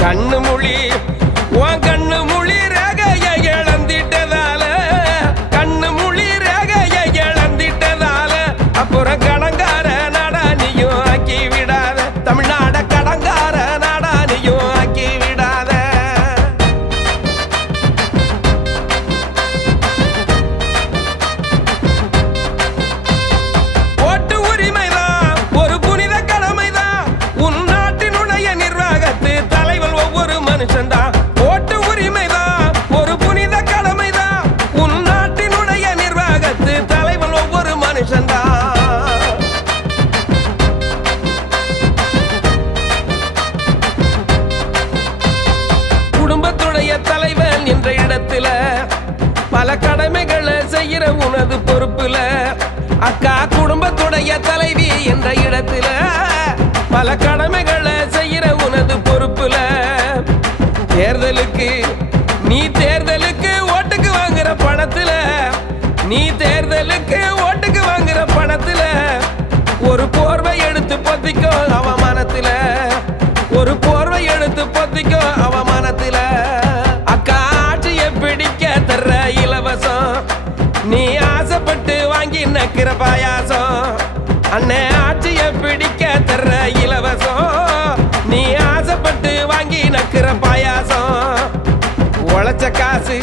கண்ணு மொழி உன் கண்ணு மொழி ரேகைய இழந்திட்டதால கண்ணு மொழி ரேகைய இழந்திட்டதால அப்புறம் கடங்கார நாடா நீயும் ஆக்கி விடாத தமிழ்நாட கடங்கார நாடா நீயும் ஆக்கி விடாத ஓட்டு உரிமைதான் ஒரு புனித கடமைதான் உன் நாட்டினுடைய நிர்வாகத்து தலைவன் ஒவ்வொரு மனுஷன்தான் ஓட்டு உரிமைதான் ஒரு புனித கடமைதான் உன் நாட்டினுடைய நிர்வாகத்து தலைவன் ஒவ்வொரு மனுஷன்தான் குடும்பத்துடைய தலைவன் என்ற இடத்துல பல கடமைகளை செய்யற உனது பொறுப்புல அக்கா குடும்பத்துடைய தலைவி என்ற இடத்துல பல கடமைகளை செய்யற உனது பொறுப்புல தேர்தலுக்கு ஓட்டுக்கு வாங்குற பணத்துல நீ தேர்தலுக்கு ஓட்டுக்கு வாங்குற பணத்துல ஒரு போர்வை எடுத்து பொத்திக்கோ அவமானத்துல ஒரு போர்வை எடுத்து பொத்திக்கோ அவமானத்துல அக்கா ஆட்சியை பிடிக்க தர்ற இலவசம் நீ ஆசைப்பட்டு வாங்கி நக்கிற பாயாசம் அண்ணே ஆட்சியை பிடிக்க தர்ற இலவசம் நீ ஆசைப்பட்டு வாங்கி நக்கிற பாயாசம் உழைச்ச காசு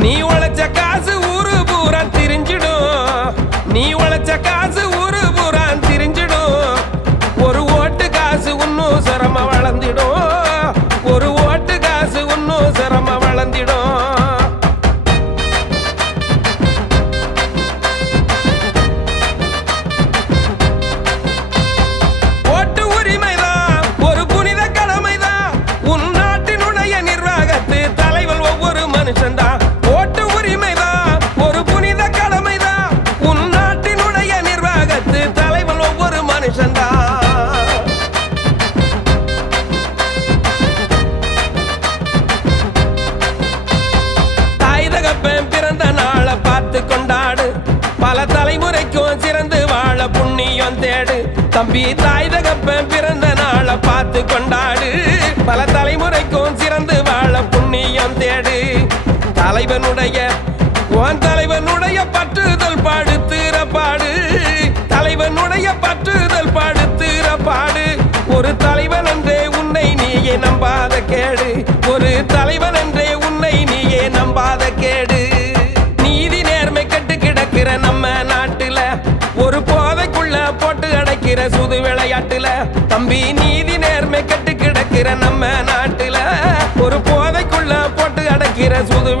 நீ உழைச்ச காசு ஊரு பூரா திரிஞ்சிடும் நீ உழைச்ச காசு ஊரு பூரா திரிஞ்சிடும் ஒரு ஓட்டு காசு இன்னும் சிரம வளர்ந்திடும் ஒரு ஓட்டு காசு இன்னும் சிரம வளர்ந்திடும் ஓட்டு உரிமைதான் ஒரு புனித கடமைதான் உன் நாட்டினுடைய நிர்வாகத்து தலைவன் ஒவ்வொரு மனுஷன்தான் ஓட்டு உரிமைதான் ஒரு புனித கடமைதான் உன் நாட்டினுடைய நிர்வாகத்து தலைவன் ஒவ்வொரு மனுஷன்தான் தாய் தகப்பன் பிறந்த நாளை பார்த்து கொண்டாடு பல தலைமுறைக்கும் சிறந்து வாழ புண்ணியம் தேடு தம்பி தாய் தகப்பன் பிறந்த நாளை பார்த்து கொண்டாடு பல தலைமுறைக்கும் சிறந்து வாழ புண்ணியம் தேடு தலைவனுடைய பற்றுதல் பாடுத்துற பாடு தலைவனுடைய பற்றுதல் பாடுத்துற பாடு ஒரு தலைவன் என்றே உன்னை நீயே நம்பாத கேடு ஒரு தலைவன் என்றே உன்னை நீயே நம்பாத கேடு நீதி நேர்மை கட்டு கிடக்கிற நம்ம நாட்டுல ஒரு போதைக்குள்ள போட்டு அடைக்கிற சுது விளையாட்டுல தம்பி நீதி நேர்மை கட்டு கிடக்கிற நம்ம நாட்டுல ஒரு போதைக்குள்ள போட்டு அடைக்கிற சுது